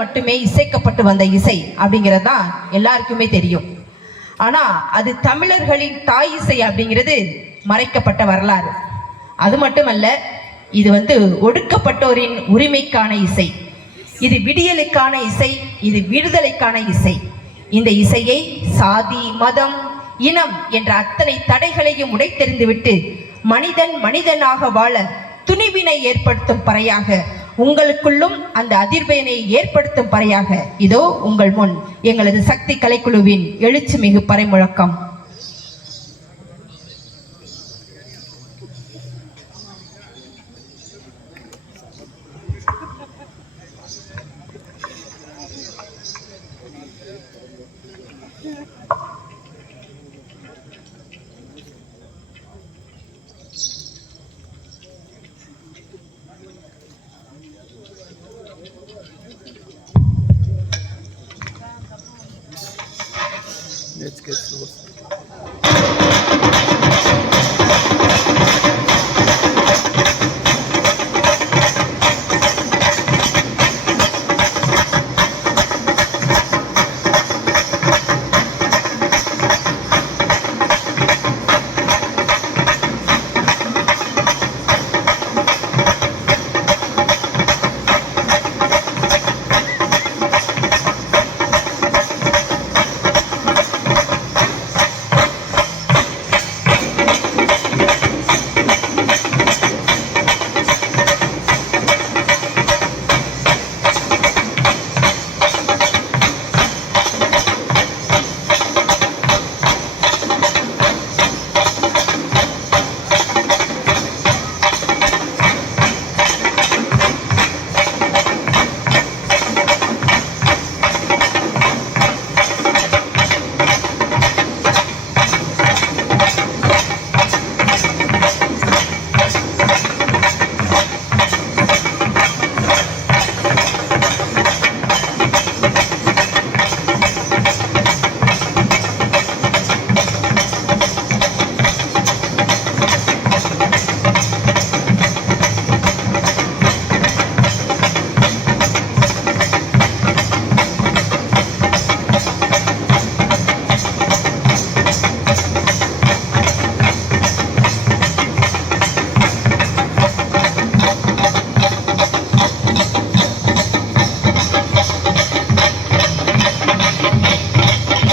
மட்டுமே இசைக்கப்பட்டு வந்த இசை அப்படிங்கிறது தான் எல்லாருக்குமே தெரியும். ஆனா அது தமிழர்களின் தாய் இசை அப்படிங்கிறது மறைக்கப்பட்ட வரலாறு. அது மட்டுமல்ல, இது ஒடுக்கப்பட்டோரின் உரிமைக்கான இசை, இது விடியலுக்கான இசை, இது விடுதலைக்கான இசை. இந்த இசையை சாதி, மதம், இனம் என்ற அத்தனை தடைகளையும் உடைத்தெறிந்துவிட்டு மனிதன் மனிதனாக வாழ துணிவினை ஏற்படுத்தும் பறையாக, உங்களுக்குள்ளும் அந்த அதிர்வினை ஏற்படுத்தும் பறையாக இதோ உங்கள் முன் எங்களது சக்தி கலைக்குழுவின் எழுச்சி மிகு பறை முழக்கம். Let's get close.